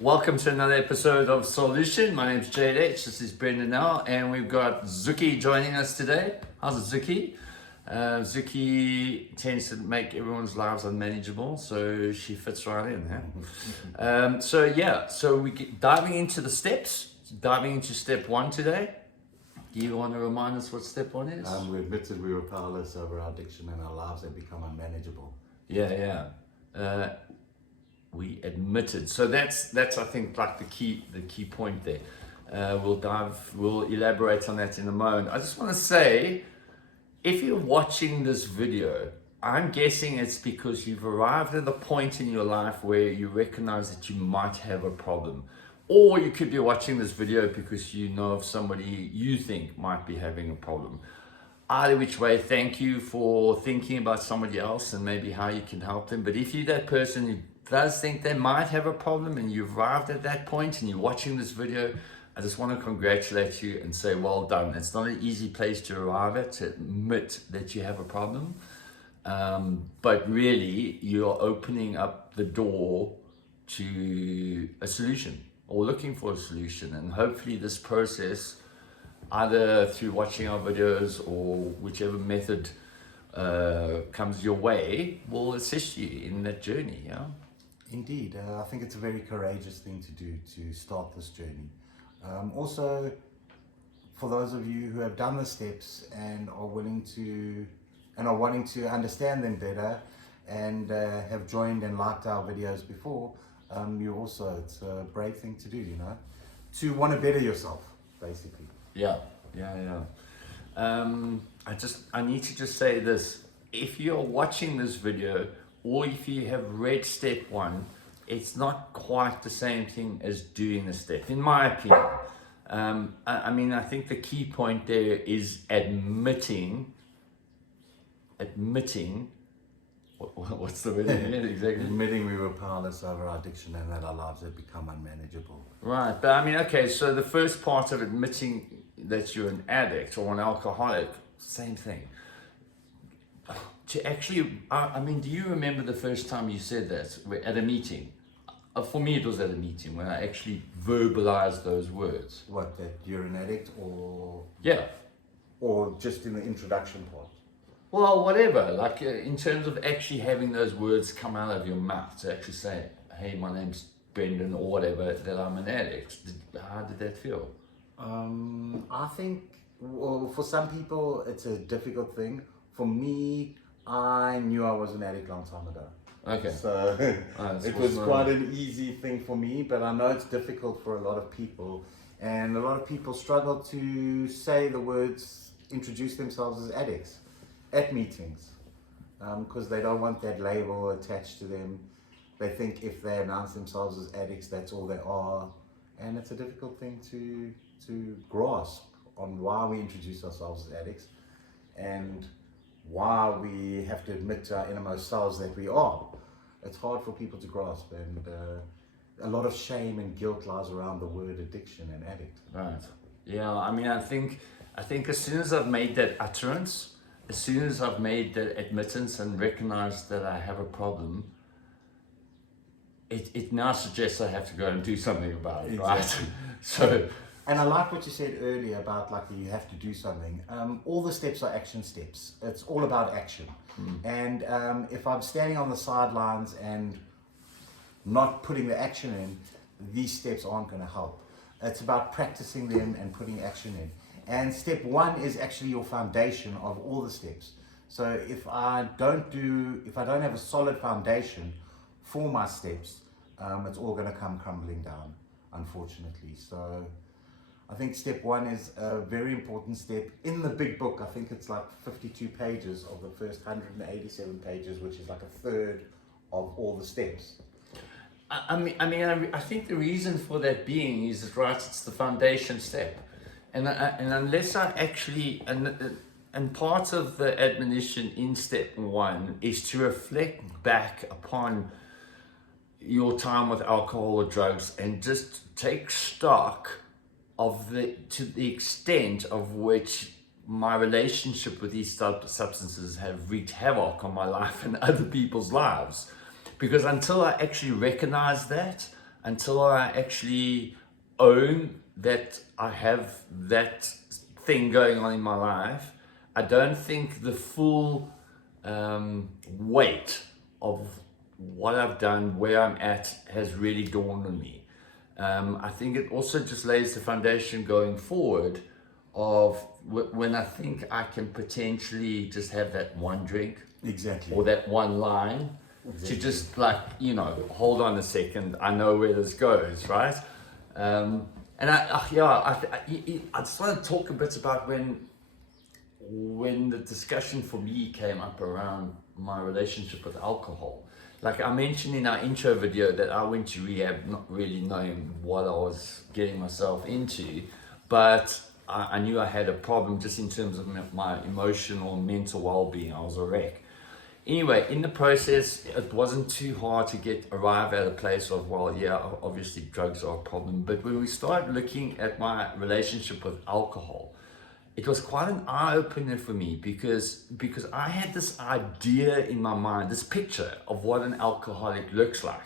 Welcome to another episode of Solution. My name's Jade H, this is Brendon L, and we've got Zuki joining us today. How's it, Zuki? Zuki tends to make everyone's lives unmanageable, so she fits right in. So we get diving into the steps, diving into step one today. Do you want to remind us what step one is? We admitted we were powerless over our addiction and our lives had become unmanageable. We admitted. So that's I think like the key point there. We'll elaborate on that in a moment. I just want to say, if you're watching this video, I'm guessing it's because you've arrived at a point in your life where you recognize that you might have a problem. Or you could be watching this video because you know of somebody you think might be having a problem. Either which way, thank you for thinking about somebody else and maybe how you can help them. But if you're that person who does think they might have a problem and you've arrived at that point and you're watching this video, I just want to congratulate you and say well done. It's not an easy place to arrive at, to admit that you have a problem. But really, you're opening up the door to a solution, or looking for a solution, and hopefully this process, either through watching our videos or whichever method comes your way, will assist you in that journey. Yeah. Indeed, I think it's a very courageous thing to do, to start this journey. Also, for those of you who have done the steps and are willing to and are wanting to understand them better and have joined and liked our videos before, it's a brave thing to do, to want to better yourself, basically. Yeah. I need to just say this. If you're watching this video or if you have read step one, it's not quite the same thing as doing the step, in my opinion. I think the key point there is admitting, what's the word exactly? Admitting we were powerless over our addiction and that our lives had become unmanageable. Right, but so the first part of admitting that you're an addict or an alcoholic, same thing. To actually, do you remember the first time you said that at a meeting? For me, it was at a meeting when I actually verbalized those words. What, that you're an addict, or? Yeah. Or just in the introduction part? Well, whatever, like in terms of actually having those words come out of your mouth, to actually say, hey, my name's Brendon, or whatever, that I'm an addict. How did that feel? I think, for some people, it's a difficult thing. For me, I knew I was an addict a long time ago. Okay. So it was quite an easy thing for me, but I know it's difficult for a lot of people. And a lot of people struggle to say the words, introduce themselves as addicts at meetings, because they don't want that label attached to them. They think if they announce themselves as addicts, that's all they are. And it's a difficult thing to grasp on why we introduce ourselves as addicts and why we have to admit to our innermost selves that we are. It's hard for people to grasp, and a lot of shame and guilt lies around the word addiction and addict. Right. Yeah, I think as soon as I've made that utterance, as soon as I've made that admittance and recognized that I have a problem, it now suggests I have to go and do something about it, exactly. Right? So. And I like what you said earlier about you have to do something. All the steps are action steps. It's all about action. And if I'm standing on the sidelines and not putting the action in, these steps aren't going to help. It's about practicing them and putting action in. And step one is actually your foundation of all the steps. So if I don't have a solid foundation for my steps, it's all going to come crumbling down, unfortunately. So I think step one is a very important step. In the big book, I think it's like 52 pages of the first 187 pages, which is like a third of all the steps. I think the reason for that being is that, right, it's the foundation step. And unless I actually, and part of the admonition in step one is to reflect back upon your time with alcohol or drugs and just take stock of to the extent of which my relationship with these substances have wreaked havoc on my life and other people's lives. Because until I actually recognize that, until I actually own that I have that thing going on in my life, I don't think the full weight of what I've done, where I'm at, has really dawned on me. I think it also just lays the foundation going forward of when I think I can potentially just have that one drink, Exactly. or that one line, to just like, hold on a second, I know where this goes, right? And I just want to talk a bit about when the discussion for me came up around my relationship with alcohol. Like I mentioned in our intro video that I went to rehab not really knowing what I was getting myself into, but I knew I had a problem just in terms of my emotional and mental well-being. I was a wreck. Anyway, in the process, it wasn't too hard to arrive at a place of, well, yeah, obviously drugs are a problem. But when we started looking at my relationship with alcohol, it was quite an eye-opener for me because I had this idea in my mind, this picture of what an alcoholic looks like.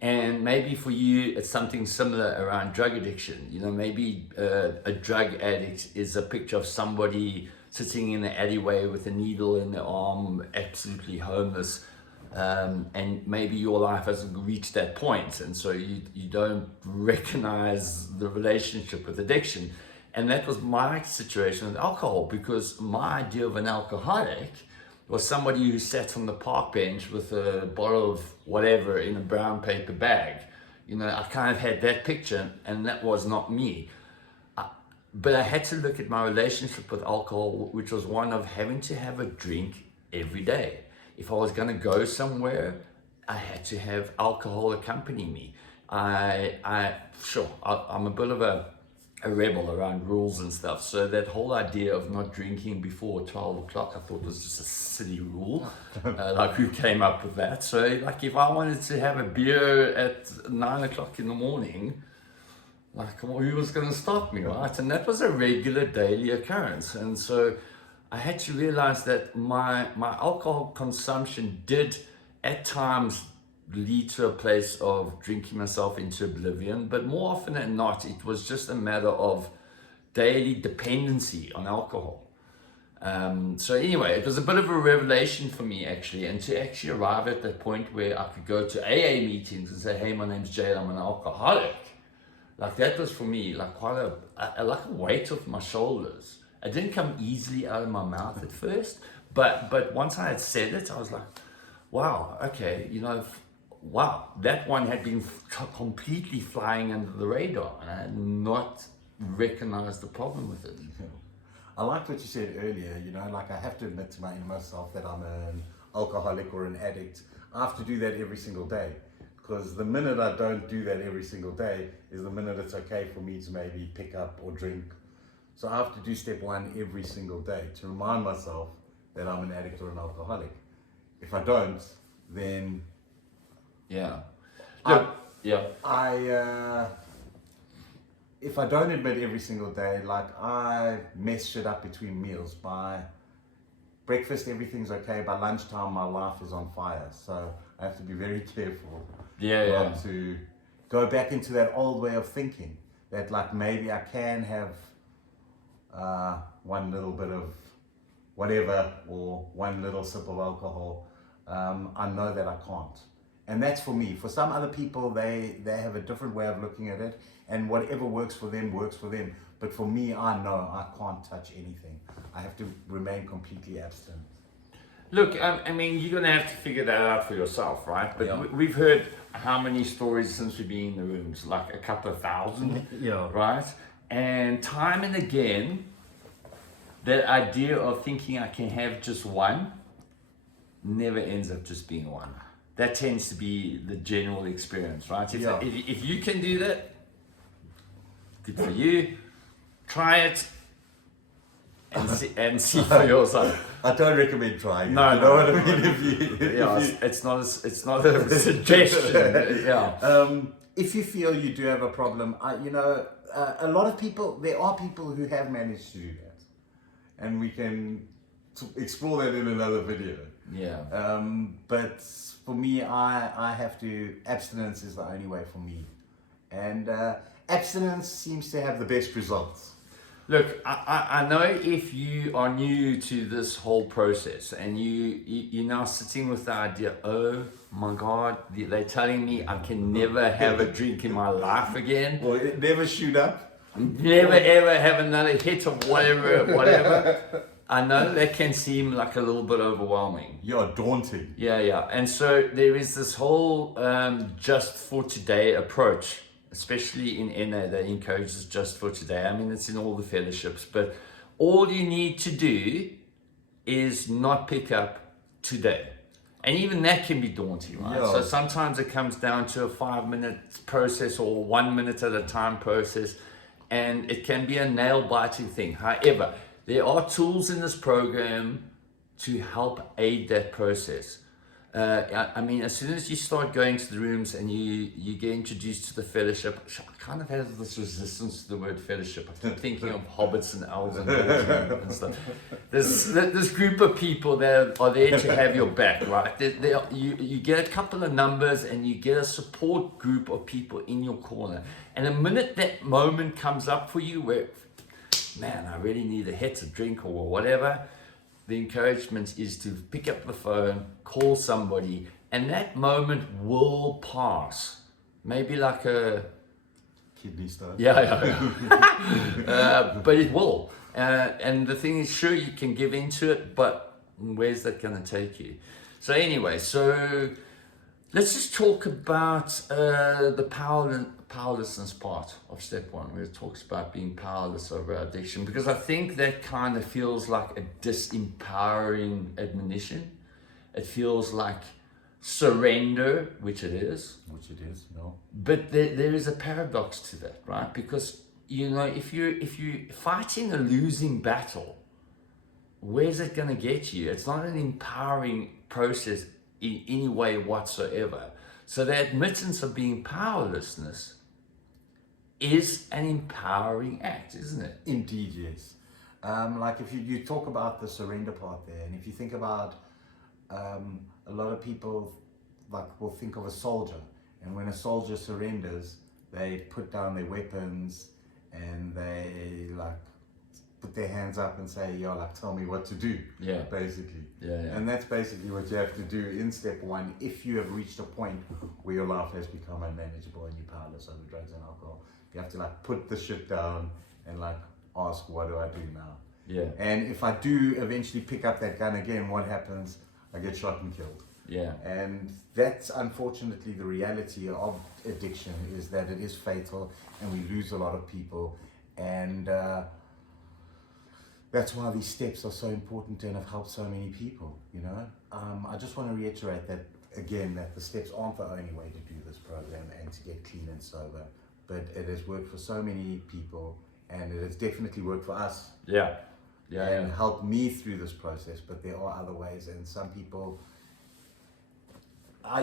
And maybe for you, it's something similar around drug addiction. Maybe a drug addict is a picture of somebody sitting in the alleyway with a needle in their arm, absolutely homeless. And maybe your life hasn't reached that point. And so you don't recognize the relationship with addiction. And that was my situation with alcohol, because my idea of an alcoholic was somebody who sat on the park bench with a bottle of whatever in a brown paper bag. I kind of had that picture, and that was not me. But I had to look at my relationship with alcohol, which was one of having to have a drink every day. If I was going to go somewhere, I had to have alcohol accompany me. I'm a bit of a rebel around rules and stuff, so that whole idea of not drinking before 12 o'clock I thought was just a silly rule. Like, who came up with that? So like, if I wanted to have a beer at 9 o'clock in the morning, like, well, who was going to stop me, right? And that was a regular daily occurrence. And so I had to realize that my alcohol consumption did at times lead to a place of drinking myself into oblivion, but more often than not, it was just a matter of daily dependency on alcohol. So anyway, it was a bit of a revelation for me, actually, and to actually arrive at that point where I could go to AA meetings and say, hey, my name's Jade, I'm an alcoholic. Like, that was for me like quite a weight off my shoulders. It didn't come easily out of my mouth at first, but once I had said it, I was like, wow, okay, wow, that one had been completely flying under the radar, and I had not recognized the problem with it. I liked what you said earlier, like, I have to admit to my innermost self that I'm an alcoholic or an addict. I have to do that every single day, because the minute I don't do that every single day is the minute it's okay for me to maybe pick up or drink. So I have to do step one every single day to remind myself that I'm an addict or an alcoholic. If I don't, then yeah. If I don't admit every single day, like, I mess shit up between meals. By breakfast, everything's okay. By lunchtime, my life is on fire. So I have to be very careful not to go back into that old way of thinking. That, like, maybe I can have one little bit of whatever or one little sip of alcohol. I know that I can't. And that's for me. For some other people, they have a different way of looking at it, and whatever works for them, works for them. But for me, I know I can't touch anything. I have to remain completely abstinent. Look, I mean, you're going to have to figure that out for yourself, right? But Yeah. we've heard how many stories since we've been in the rooms, like a couple of thousand, Yeah. right? And time and again, that idea of thinking I can have just one never ends up just being one. That tends to be the general experience, right? If you can do that, good for you. Try it and see for yourself. I don't recommend trying it. No, you know what I mean? It's not a suggestion. Yeah. If you feel you do have a problem, a lot of people, there are people who have managed to do that, and we can explore that in another video. Yeah. But for me, I have to, abstinence is the only way for me. And abstinence seems to have the best results. Look, I know if you are new to this whole process and you're now sitting with the idea, oh my God, they're telling me I can never have a drink in my life again. Well, never shoot up. Never ever have another hit of whatever. I know that can seem like a little bit overwhelming. You're daunting. Yeah. And so there is this whole just for today approach, especially in NA, that encourages just for today. I mean, it's in all the fellowships, but all you need to do is not pick up today. And even that can be daunting, right? Yeah. So sometimes it comes down to a 5-minute process or 1 minute at a time process, and it can be a nail-biting thing. However, there are tools in this program to help aid that process. I mean, as soon as you start going to the rooms and you get introduced to the fellowship, I kind of have this resistance to the word fellowship. I'm thinking of hobbits and elves and dwarves and stuff. This group of people that are there to have your back, right? You get a couple of numbers and you get a support group of people in your corner. And the minute that moment comes up for you where, man, I really need a hit, a drink or whatever, the encouragement is to pick up the phone, call somebody, and that moment will pass. Maybe like a Kidney stone. Yeah. But it will. And the thing is, sure, you can give into it, but where's that going to take you? So anyway, so let's just talk about the powerlessness part of step one, where it talks about being powerless over addiction, because I think that kind of feels like a disempowering admonition. It feels like surrender, which it is. Which it is, no. But there is a paradox to that, right? Because, you know, if you're fighting a losing battle, where's it going to get you? It's not an empowering process in any way whatsoever. So the admittance of being powerlessness is an empowering act, isn't it? Indeed, yes. Like if you talk about the surrender part there, and if you think about a lot of people will think of a soldier, and when a soldier surrenders, they put down their weapons and they put their hands up and say, tell me what to do. Yeah. Basically. Yeah. And that's basically what you have to do in step one if you have reached a point where your life has become unmanageable and you're powerless over drugs and alcohol. You have to put the shit down and ask, what do I do now? Yeah. And if I do eventually pick up that gun again, what happens? I get shot and killed. Yeah. And that's unfortunately the reality of addiction, is that it is fatal and we lose a lot of people. And that's why these steps are so important and have helped so many people, you know. I just want to reiterate that again, that the steps aren't the only way to do this program and to get clean and sober, but it has worked for so many people, and it has definitely worked for us. Yeah. And helped me through this process, but there are other ways, and some people, I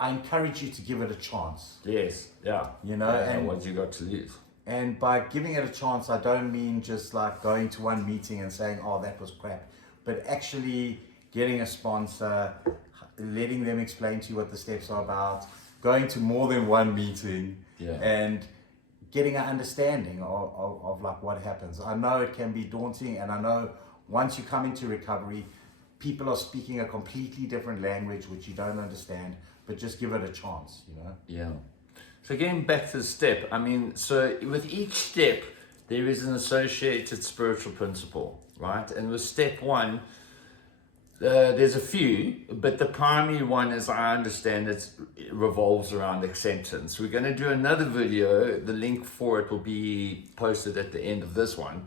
encourage you to give it a chance. Yes. Yeah. You know, and what you got to lose. And by giving it a chance, I don't mean just going to one meeting and saying, oh, that was crap, but actually getting a sponsor, letting them explain to you what the steps are about, going to more than one meeting, and getting an understanding of what happens. I know it can be daunting, and I know once you come into recovery, people are speaking a completely different language which you don't understand, but just give it a chance, you know? Yeah. So getting back to the step, I mean, so with each step, there is an associated spiritual principle, right? And with step one, there's a few, but the primary one, as I understand it, revolves around acceptance. We're going to do another video. The link for it will be posted at the end of this one.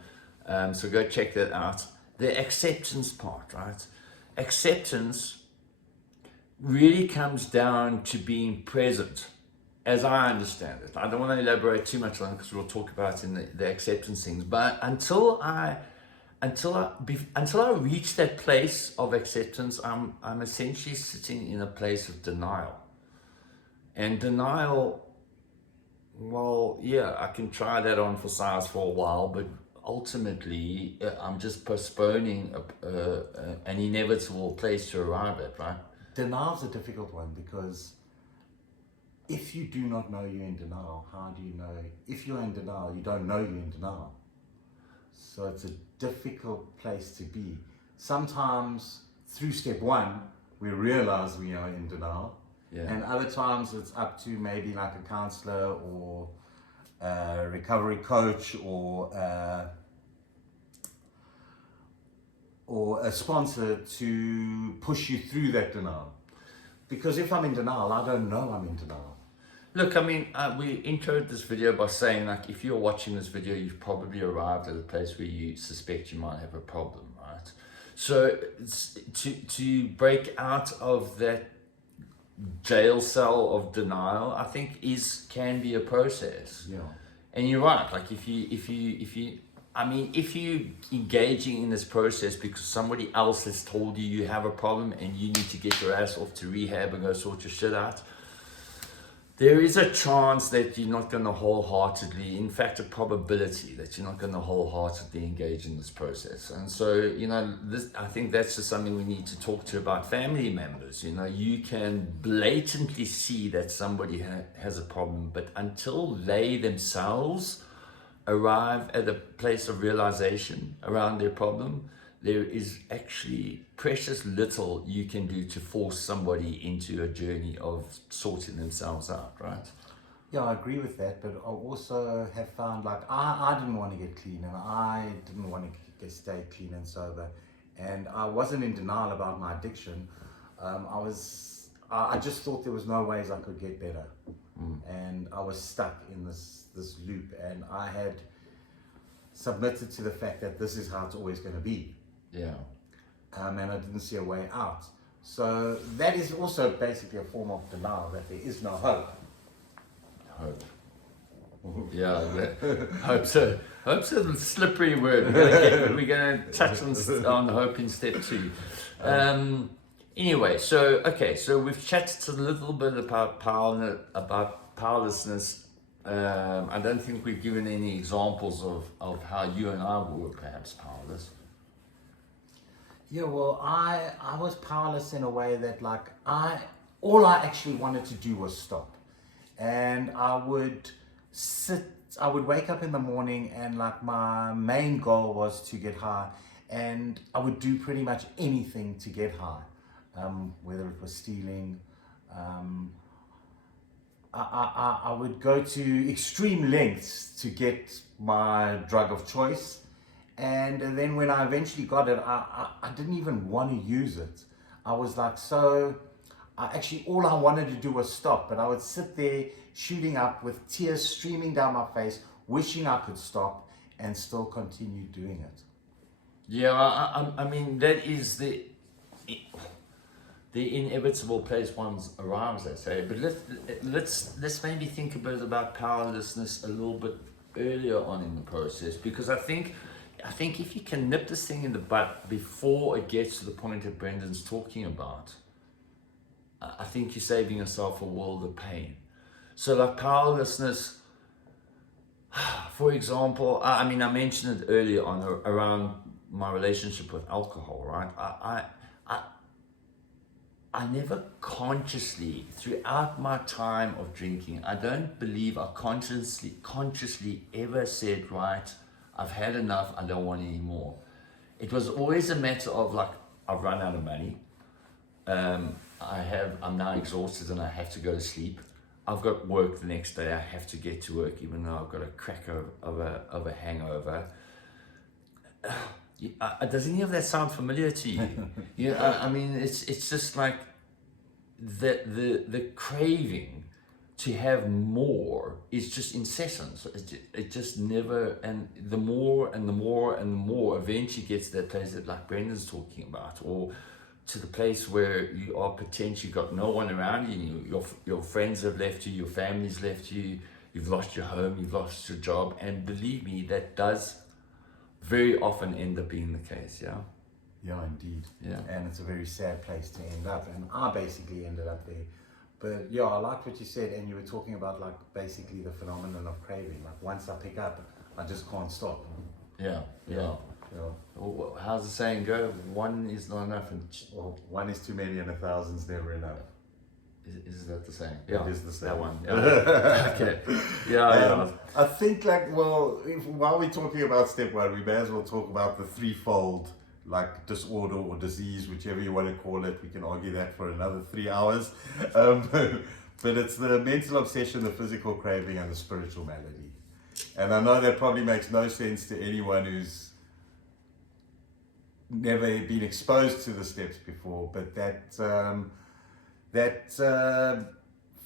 So go check that out. The acceptance part, right? Acceptance really comes down to being present, as I understand it. I don't want to elaborate too much on it because we'll talk about it in the acceptance things. But until I reach that place of acceptance, I'm essentially sitting in a place of denial. And denial, well, yeah, I can try that on for size for a while, but ultimately I'm just postponing an inevitable place to arrive at, right? Denial's a difficult one because if you do not know you're in denial, how do you know? If you're in denial, you don't know you're in denial. So it's a difficult place to be. Sometimes through step one, we realize we are in denial. Yeah. And other times it's up to maybe like a counselor or a recovery coach or a sponsor to push you through that denial. Because if I'm in denial, I don't know I'm in denial. Look, I mean, we introed this video by saying, like, if you're watching this video, you've probably arrived at a place where you suspect you might have a problem, right? So to break out of that jail cell of denial, I think can be a process. Yeah. And you're right. Like if you engaging in this process because somebody else has told you you have a problem and you need to get your ass off to rehab and go sort your shit out, there is a chance that you're not going to wholeheartedly, in fact, a probability that you're not going to wholeheartedly engage in this process. And so, I think that's just something we need to talk to about family members. You can blatantly see that somebody has a problem, but until they themselves arrive at a place of realization around their problem, there is actually precious little you can do to force somebody into a journey of sorting themselves out, right? Yeah, I agree with that, but I also have found like I didn't want to get clean and I didn't want to stay clean and sober, and I wasn't in denial about my addiction. I just thought there was no ways I could get better, and I was stuck in this loop, and I had submitted to the fact that this is how it's always going to be. Yeah. And I didn't see a way out. So that is also basically a form of denial, that there is no hope. Hope. Yeah, hope's a slippery word. We're going to touch on hope in step 2. Anyway, so we've chatted a little bit about powerlessness. I don't think we've given any examples of how you and I were perhaps powerless. Yeah, well, I was powerless in a way that all I actually wanted to do was stop. And I would wake up in the morning and my main goal was to get high, and I would do pretty much anything to get high, whether it was stealing. I would go to extreme lengths to get my drug of choice. And then when I eventually got it, I didn't even want to use it. I was all I wanted to do was stop, but I would sit there shooting up with tears streaming down my face, wishing I could stop and still continue doing it. Yeah, I mean, that is the inevitable place one arrives at, say. But let's maybe think a bit about powerlessness a little bit earlier on in the process, because I think if you can nip this thing in the butt before it gets to the point that Brendon's talking about, I think you're saving yourself a world of pain. So powerlessness, for example, I mentioned it earlier on around my relationship with alcohol, right? I never consciously, throughout my time of drinking, I don't believe I consciously ever said, right, I've had enough, I don't want any more. It was always a matter of I've run out of money. I'm now exhausted and I have to go to sleep. I've got work the next day, I have to get to work even though I've got a crack of a hangover. Does any of that sound familiar to you? It's just like the craving to have more is just incessant. So it just never, and the more and the more and the more eventually gets to that place that like Brendon's talking about, or to the place where you are potentially got no one around you, your friends have left you, your family's left you, you've lost your home, you've lost your job, and believe me, that does very often end up being the case, yeah? Yeah, indeed. Yeah. And it's a very sad place to end up, and I basically ended up there. But yeah, I like what you said, and you were talking about basically the phenomenon of craving. Once I pick up, I just can't stop. Yeah. Yeah. How's the saying go? One is not enough, and Well, one is too many and 1,000's never enough. is that the saying? Yeah, it is the same. That one. Yeah. Okay. Yeah. I think while we're talking about step one, we may as well talk about the threefold disorder or disease, whichever you want to call it. We can argue that for another 3 hours. But it's the mental obsession, the physical craving, and the spiritual malady. And I know that probably makes no sense to anyone who's never been exposed to the steps before, but that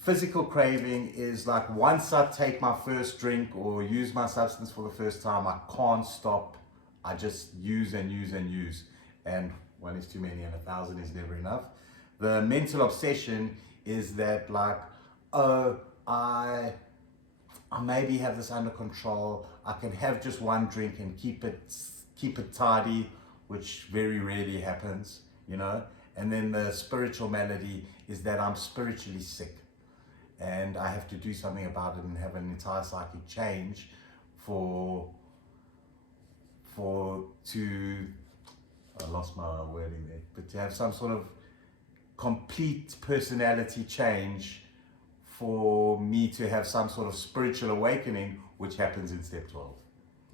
physical craving is like once I take my first drink or use my substance for the first time, I can't stop. I just use and use and use. And one is too many and 1,000 is never enough. The mental obsession is that I maybe have this under control. I can have just one drink and keep it tidy, which very rarely happens, And then the spiritual malady is that I'm spiritually sick and I have to do something about it and have an entire psychic change I lost my wording there, but to have some sort of complete personality change for me to have some sort of spiritual awakening, which happens in step 12.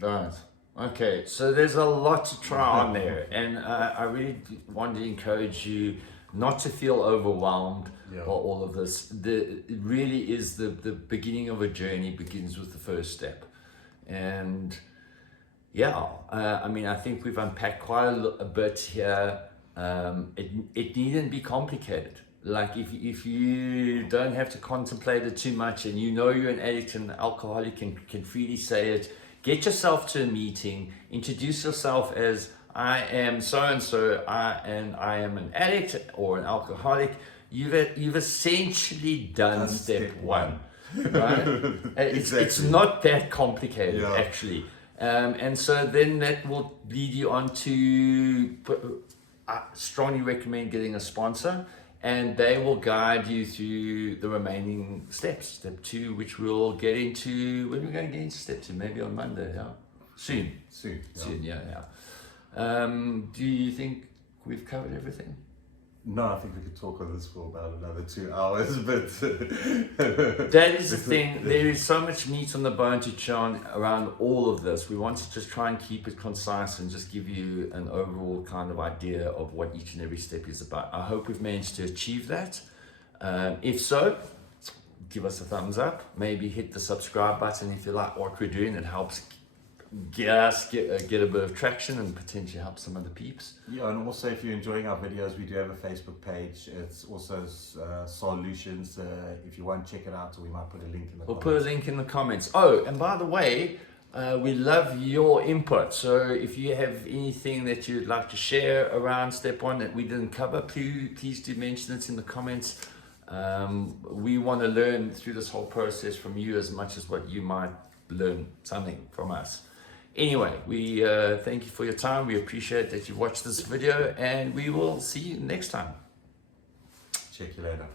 Right. Okay, so there's a lot to try on there, and I really want to encourage you not to feel overwhelmed by all of this. It really is the beginning of a journey begins with the first step, and I think we've unpacked quite a bit here. It needn't be complicated. Like if you don't have to contemplate it too much, and you're an addict and alcoholic and can freely say it. Get yourself to a meeting, introduce yourself as I am so-and-so, and I am an addict or an alcoholic. You've essentially done step one, right? Exactly. It's not that complicated, actually. And so then that will lead you on to, I strongly recommend getting a sponsor, and they will guide you through the remaining steps. Step 2, which we'll get into, when we're going to get into step 2, maybe on Monday, Soon, yeah. Do you think we've covered everything? No, I think we could talk on this for about another 2 hours, but... That is the thing. There is so much meat on the bone to chew on around all of this. We want to just try and keep it concise and just give you an overall kind of idea of what each and every step is about. I hope we've managed to achieve that. If so, give us a thumbs up. Maybe hit the subscribe button if you like what we're doing. It helps get a bit of traction and potentially help some other peeps. Yeah, and also if you're enjoying our videos, we do have a Facebook page. It's also Solutions. If you want to check it out, we might put a link in the comments. We'll put a link in the comments. Oh, and by the way, we love your input. So if you have anything that you'd like to share around step 1 that we didn't cover, please do mention it in the comments. We want to learn through this whole process from you as much as what you might learn something from us. Anyway, we thank you for your time. We appreciate that you've watched this video, and we will see you next time. Check you later.